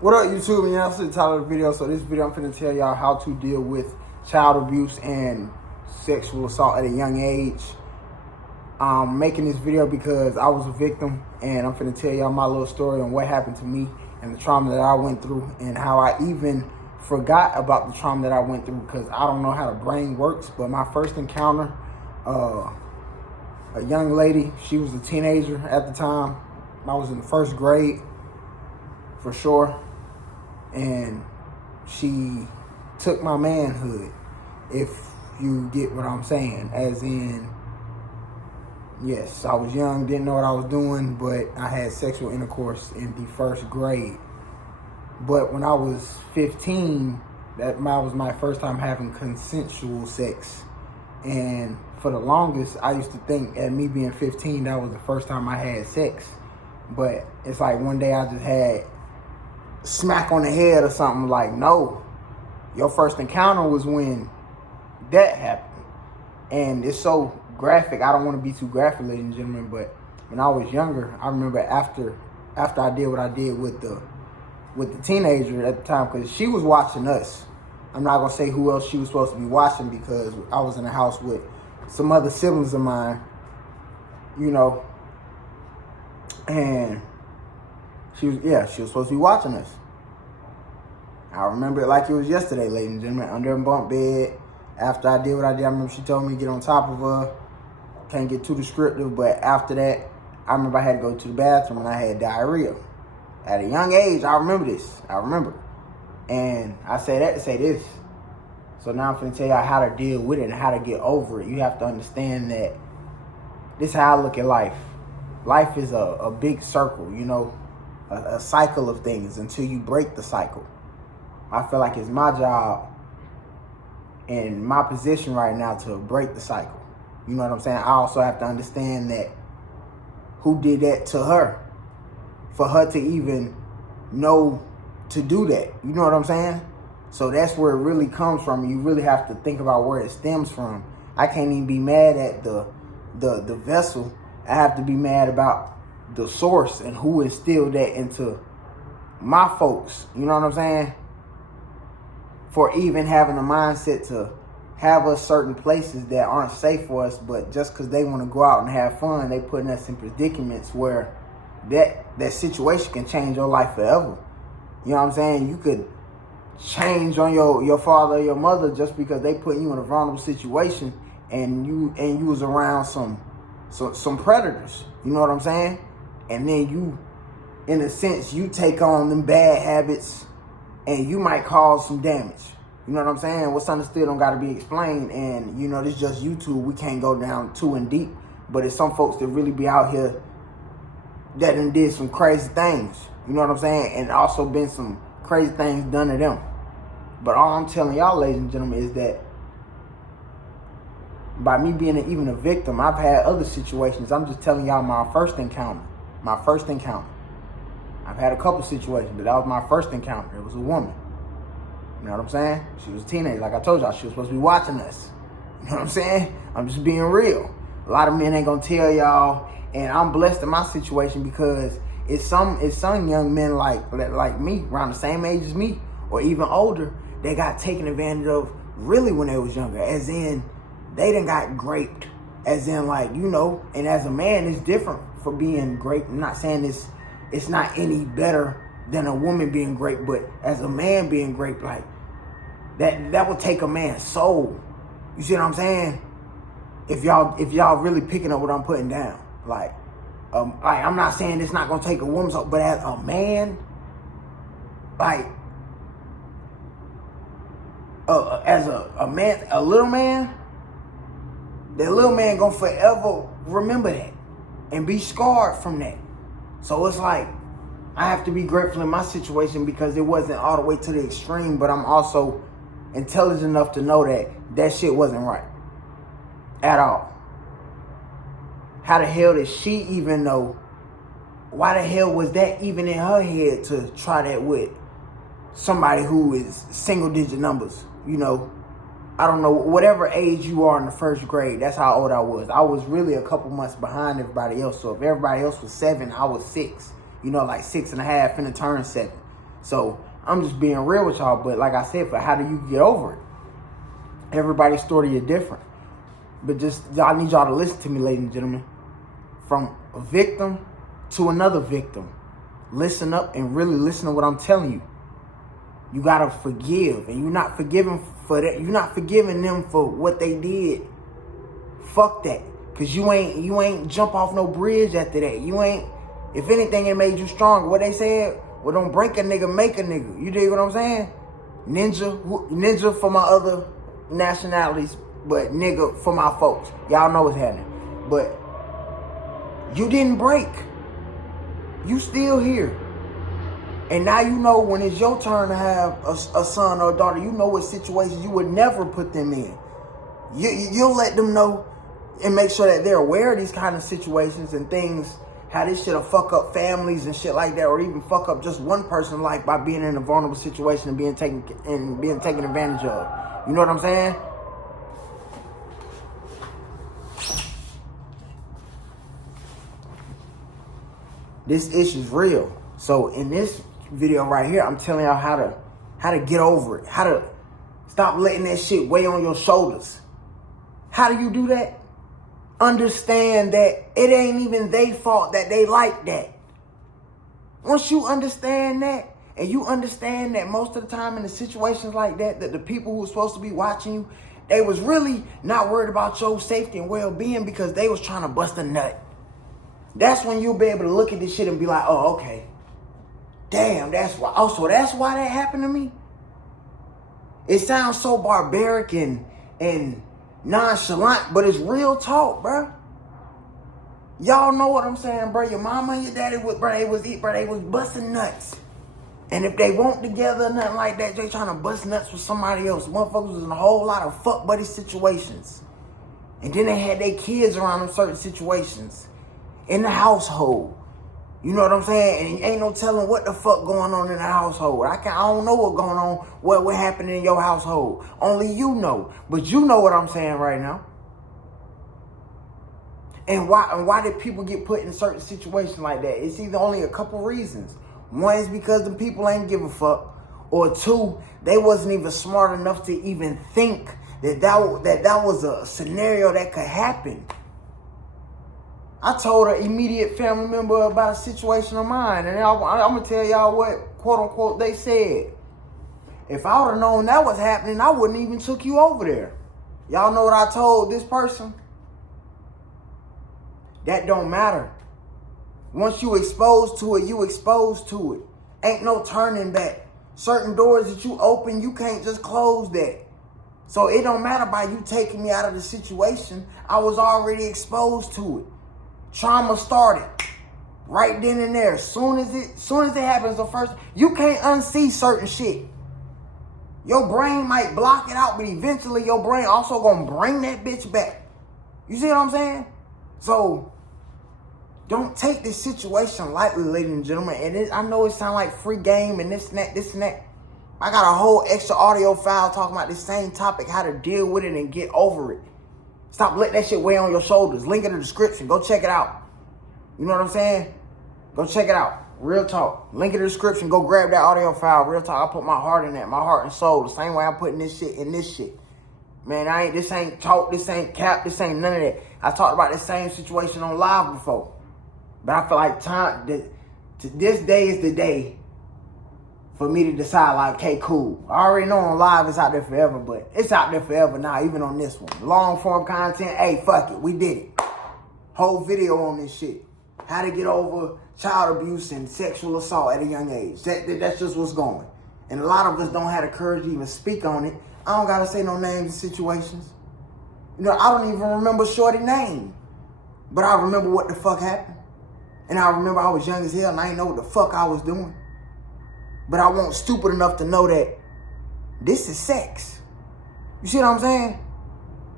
What up, YouTube? And y'all see the title of the video. So this video, I'm finna tell y'all how to deal with child abuse and sexual assault at a young age. I'm making this video because I was a victim, and I'm finna tell y'all my little story on what happened to me and the trauma that I went through, and how I even forgot about the trauma that I went through because I don't know how the brain works. But my first encounter, a young lady, she was a teenager at the time. I was in the first grade for sure. And she took my manhood, if you get what I'm saying. As in, yes, I was young, didn't know what I was doing, but I had sexual intercourse in the first grade. But when I was 15, that was my first time having consensual sex. And for the longest, I used to think at me being 15, that was the first time I had sex. But it's like one day I just had smack on the head or something, like, no, your first encounter was when that happened. And it's so graphic. I don't want to be too graphic, ladies and gentlemen, but when I was younger, I remember after I did what I did with the teenager at the time, because she was watching us. I'm not gonna say who else she was supposed to be watching, because I was in the house with some other siblings of mine, you know, and she was supposed to be watching us. I remember it like it was yesterday, ladies and gentlemen, under a bunk bed. After I did what I did, I remember she told me to get on top of her. Can't get too descriptive, but after that, I remember I had to go to the bathroom and I had diarrhea. At a young age, I remember this. I remember. And I say that to say this. So now I'm finna tell y'all how to deal with it and how to get over it. You have to understand that this is how I look at life. Life is a big circle, you know, a cycle of things until you break the cycle. I feel like it's my job and my position right now to break the cycle. You know what I'm saying? I also have to understand that who did that to her for her to even know to do that. You know what I'm saying? So that's where it really comes from. You really have to think about where it stems from. I can't even be mad at the vessel. I have to be mad about the source and who instilled that into my folks. You know what I'm saying? For even having a mindset to have us certain places that aren't safe for us, but just because they want to go out and have fun, they putting us in predicaments where that situation can change your life forever. You know what I'm saying? You could change on your father or your mother just because they put you in a vulnerable situation and you was around some predators. You know what I'm saying? And then you, in a sense, you take on them bad habits and you might cause some damage. You know what I'm saying? What's understood don't got to be explained. And, you know, this is just YouTube. We can't go down too in deep. But it's some folks that really be out here that done did some crazy things. You know what I'm saying? And also been some crazy things done to them. But all I'm telling y'all, ladies and gentlemen, is that by me being even a victim, I've had other situations. I'm just telling y'all my first encounter. My first encounter. I've had a couple situations, but that was my first encounter. It was a woman. You know what I'm saying? She was a teenager. Like I told y'all, she was supposed to be watching us. You know what I'm saying? I'm just being real. A lot of men ain't gonna tell y'all, and I'm blessed in my situation because it's some young men like me, around the same age as me, or even older, they got taken advantage of really when they was younger. As in, they done got raped. As in, like, you know, and as a man, it's different for being raped. I'm not saying it's not any better than a woman being raped, but as a man being raped, like, that would take a man's soul. You see what I'm saying? If y'all really picking up what I'm putting down. Like I'm not saying it's not gonna take a woman's soul, but as a man, like, as a man, a little man, that little man gonna forever remember that and be scarred from that. So it's like, I have to be grateful in my situation because it wasn't all the way to the extreme, but I'm also intelligent enough to know that shit wasn't right at all. How the hell did she even know? Why the hell was that even in her head to try that with somebody who is single digit numbers? You know, I don't know, whatever age you are in the first grade, that's how old I was. I was really a couple months behind everybody else. So if everybody else was 7, I was 6. You know, like 6 and a half, finna turn 7. So I'm just being real with y'all. But like I said, for how do you get over it? Everybody's story is different. But just, I need y'all to listen to me, ladies and gentlemen. From a victim to another victim. Listen up and really listen to what I'm telling you. You gotta forgive. And you're not forgiving for that. You're not forgiving them for what they did. Fuck that. Cause you ain't jump off no bridge after that. You ain't, if anything, it made you stronger. What they said, well, don't break a nigga, make a nigga. You dig what I'm saying? Ninja for my other nationalities, but nigga for my folks. Y'all know what's happening. But you didn't break. You still here. And now you know when it's your turn to have a son or a daughter, you know what situations you would never put them in. You'll let them know and make sure that they're aware of these kind of situations and things, how this shit'll fuck up families and shit like that, or even fuck up just one person's life by being in a vulnerable situation and being taken advantage of. You know what I'm saying? This issue's real. So in this video right here, I'm telling y'all how to get over it, how to stop letting that shit weigh on your shoulders. How do you do that? Understand that it ain't even their fault that they like that. Once you understand that, and you understand that most of the time in the situations like that, that the people who were supposed to be watching you, they was really not worried about your safety and well-being because they was trying to bust a nut. That's when you'll be able to look at this shit and be like, oh, okay. Damn, that's why. Oh, so that's why that happened to me? It sounds so barbaric and nonchalant, but it's real talk, bro. Y'all know what I'm saying, bro. Your mama and your daddy they was busting nuts. And if they weren't together or nothing like that, they trying to bust nuts with somebody else. Motherfuckers was in a whole lot of fuck buddy situations. And then they had their kids around in certain situations. In the household. You know what I'm saying? And ain't no telling what the fuck going on in the household. I don't know what's going on, what happened in your household. Only you know. But you know what I'm saying right now. And why did people get put in certain situations like that? It's either only a couple reasons. One is because the people ain't give a fuck. Or two, they wasn't even smart enough to even think that was a scenario that could happen. I told an immediate family member about a situation of mine, and I'm going to tell y'all what, quote unquote, they said. If I would have known that was happening, I wouldn't even took you over there. Y'all know what I told this person? That don't matter. Once you exposed to it, you exposed to it. Ain't no turning back. Certain doors that you open, you can't just close that. So it don't matter by you taking me out of the situation. I was already exposed to it. Trauma started right then and there. Soon as it happens the first, you can't unsee certain shit. Your brain might block it out, but eventually your brain also gonna bring that bitch back. You see what I'm saying? So don't take this situation lightly, ladies and gentlemen. And I know it sounds like free game and this and that. I got a whole extra audio file talking about this same topic, how to deal with it and get over it. Stop letting that shit weigh on your shoulders. Link in the description. Go check it out. You know what I'm saying? Go check it out. Real talk. Link in the description. Go grab that audio file. Real talk. I put my heart in that. My heart and soul. The same way I'm putting this shit in this shit. Man, this ain't talk. This ain't cap. This ain't none of that. I talked about the same situation on live before. But I feel like this day is the day for me to decide, like, okay, cool. I already know on live it's out there forever, but it's out there forever now, even on this one. Long form content, hey, fuck it, we did it. Whole video on this shit. How to get over child abuse and sexual assault at a young age. That's just what's going. And a lot of us don't have the courage to even speak on it. I don't gotta say no names and situations. You know, I don't even remember Shorty's name. But I remember what the fuck happened. And I remember I was young as hell and I didn't know what the fuck I was doing. But I wasn't stupid enough to know that this is sex. You see what I'm saying?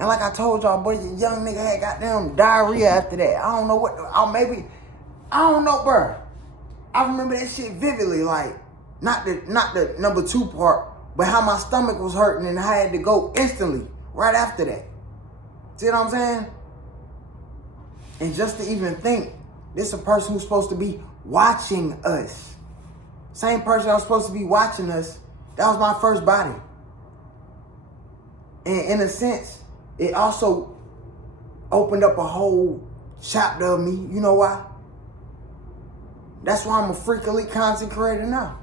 And like I told y'all, boy, your young nigga had goddamn diarrhea after that. I don't know what, I don't know, bro. I remember that shit vividly, like, not the number 2 part, but how my stomach was hurting and I had to go instantly, right after that. See what I'm saying? And just to even think, this is a person who's supposed to be watching us. Same person that was supposed to be watching us, that was my first body. And in a sense, it also opened up a whole chapter of me. You know why? That's why I'm a freak elite content creator now.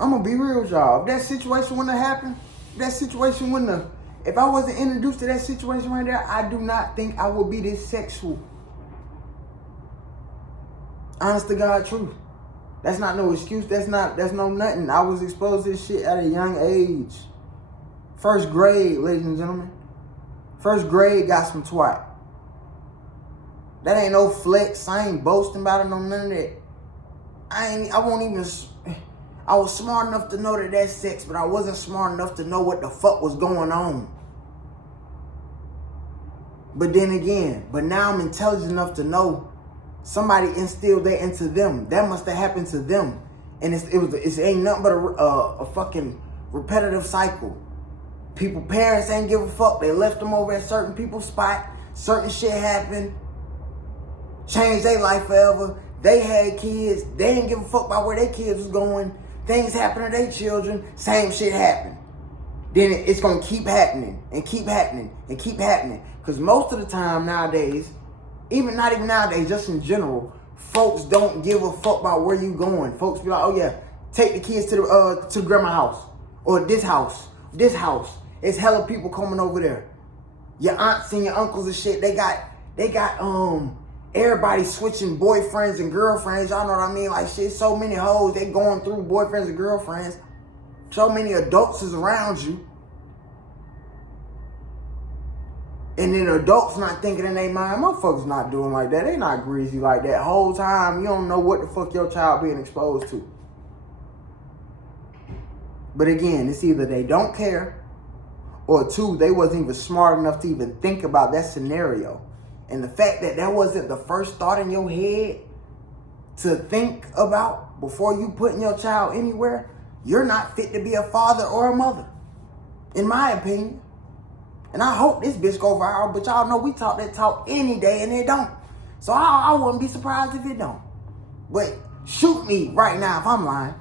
I'm gonna be real with y'all. If that situation wouldn't have happened, if I wasn't introduced to that situation right there, I do not think I would be this sexual. Honest to God truth. That's not no excuse. That's no nothing. I was exposed to this shit at a young age. First grade, ladies and gentlemen. First grade got some twat. That ain't no flex. I ain't boasting about it, no none of that. I was smart enough to know that that's sex, but I wasn't smart enough to know what the fuck was going on. But then again, now I'm intelligent enough to know somebody instilled that into them. That must have happened to them. And it ain't nothing but a fucking repetitive cycle. Parents ain't give a fuck. They left them over at certain people's spot. Certain shit happened. Changed their life forever. They had kids. They didn't give a fuck about where their kids was going. Things happen to their children. Same shit happened. Then it's going to keep happening and keep happening and keep happening. Because most of the time nowadays, not even nowadays, just in general, folks don't give a fuck about where you going. Folks be like, oh yeah, take the kids to the grandma house. Or this house. It's hella people coming over there. Your aunts and your uncles and shit, they got everybody switching boyfriends and girlfriends. Y'all know what I mean? Like shit, so many hoes, they going through boyfriends and girlfriends. So many adults is around you. And then adults not thinking in their mind, motherfuckers not doing like that. They not greasy like that. Whole time, you don't know what the fuck your child being exposed to. But again, it's either they don't care, or two, they wasn't even smart enough to even think about that scenario. And the fact that wasn't the first thought in your head to think about before you putting your child anywhere, you're not fit to be a father or a mother, in my opinion. And I hope this bitch go viral, but y'all know we talk that talk any day and it don't. So I wouldn't be surprised if it don't. But shoot me right now if I'm lying.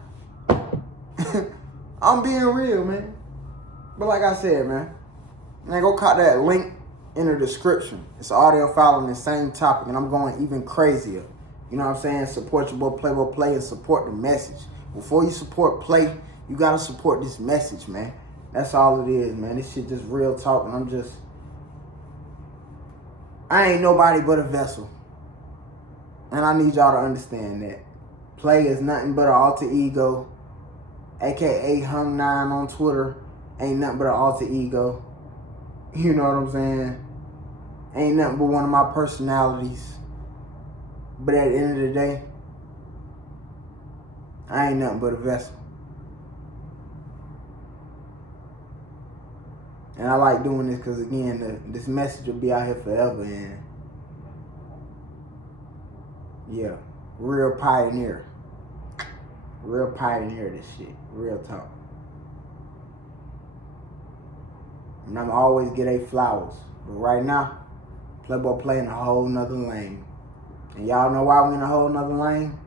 I'm being real, man. But like I said, man, go caught that link in the description. It's an audio file on the same topic, and I'm going even crazier. You know what I'm saying? Support your boy Play and support the message. Before you support Play, you gotta support this message, man. That's all it is, man. This shit just real talk, and I ain't nobody but a vessel. And I need y'all to understand that. Play is nothing but an alter ego, aka Hung9 on Twitter. Ain't nothing but an alter ego. You know what I'm saying? Ain't nothing but one of my personalities. But at the end of the day, I ain't nothing but a vessel. And I like doing this because, again, this message will be out here forever. And, yeah, real pioneer. Real pioneer this shit. Real talk. And I'm always get a flowers. But right now, Playboy Play in a whole nother lane. And y'all know why we in a whole nother lane?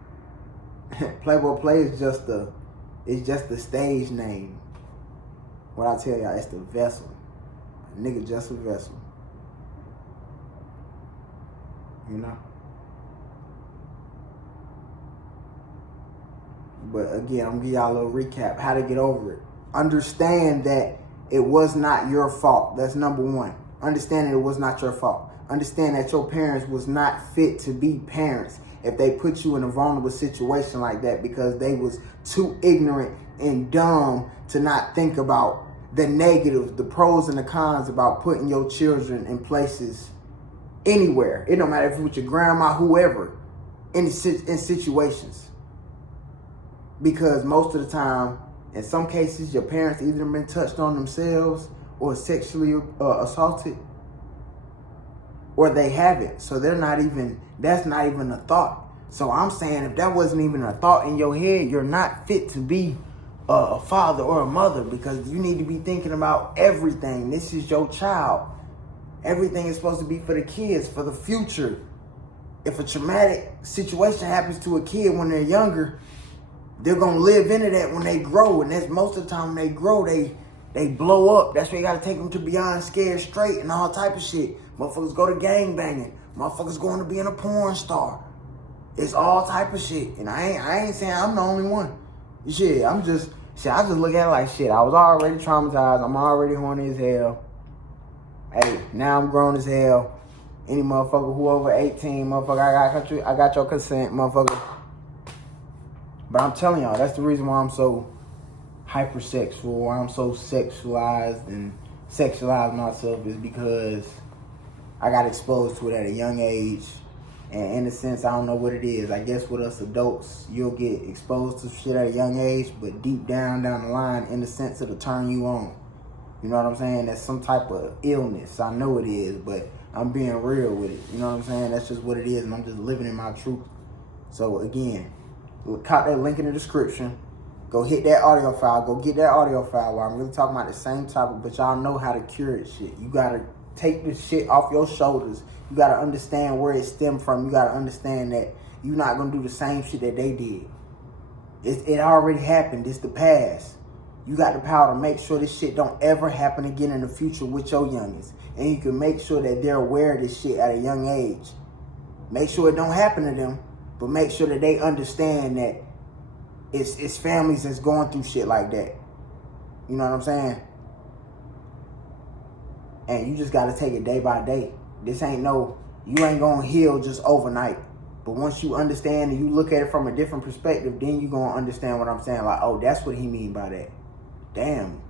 Playboy Play is just the stage name. What I tell y'all, it's the vessel. A nigga just a vessel. You know? But again, I'm gonna give y'all a little recap. How to get over it. Understand that it was not your fault. That's number one. Understand that it was not your fault. Understand that your parents was not fit to be parents if they put you in a vulnerable situation like that because they was too ignorant and dumb to not think about the negatives, the pros and the cons about putting your children in places anywhere. It don't matter if it's with your grandma, whoever, in situations. Because most of the time, in some cases, your parents either been touched on themselves or sexually assaulted, or they haven't. So that's not even a thought. So I'm saying if that wasn't even a thought in your head, you're not fit to be a father or a mother because you need to be thinking about everything. This is your child. Everything is supposed to be for the kids, for the future. If a traumatic situation happens to a kid when they're younger, they're gonna live into that when they grow, and that's most of the time when they grow, they blow up. That's why you gotta take them to Beyond Scared Straight and all type of shit. Motherfuckers go to gang banging. Motherfuckers going to being a porn star. It's all type of shit. And I ain't saying I'm the only one. Shit, I just look at it like shit. I was already traumatized. I'm already horny as hell. Hey, now I'm grown as hell. Any motherfucker who over 18, motherfucker, I got your consent, motherfucker. But I'm telling y'all, that's the reason why I'm so hypersexual, why I'm so sexualized and sexualize myself, is because I got exposed to it at a young age. And in a sense, I don't know what it is. I guess with us adults, you'll get exposed to shit at a young age, but deep down the line, in the sense it'll turn you on. You know what I'm saying? That's some type of illness. I know it is, but I'm being real with it. You know what I'm saying? That's just what it is, and I'm just living in my truth. So again, cop that link in the description. Go hit that audio file. Go get that audio file while I'm really talking about the same topic, but y'all know how to cure it shit. You gotta take this shit off your shoulders. You gotta understand where it stemmed from. You gotta understand that you're not gonna do the same shit that they did. It already happened. It's the past. You got the power to make sure this shit don't ever happen again in the future with your youngins. And you can make sure that they're aware of this shit at a young age. Make sure it don't happen to them, but make sure that they understand that it's families that's going through shit like that. You know what I'm saying? And you just got to take it day by day. This ain't you ain't going to heal just overnight. But once you understand and you look at it from a different perspective, then you going to understand what I'm saying. Like, oh, that's what he mean by that. Damn.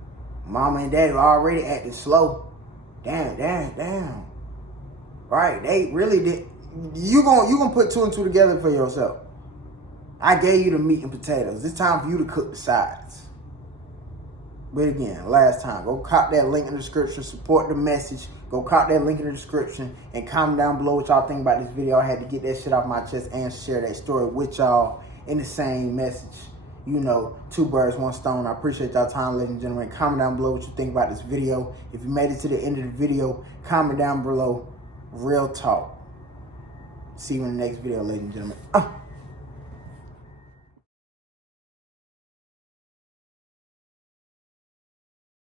Mama and daddy already acting slow. Damn. Right, they really did. You gonna put two and two together for yourself. I gave you the meat and potatoes. It's time for you to cook the sides. But again, last time, go cop that link in the description. Support the message. Go cop that link in the description and comment down below what y'all think about this video. I had to get that shit off my chest and share that story with y'all in the same message. You know, two birds, one stone. I appreciate y'all time, ladies and gentlemen. Comment down below what you think about this video. If you made it to the end of the video, comment down below. Real talk. See you in the next video, ladies and gentlemen.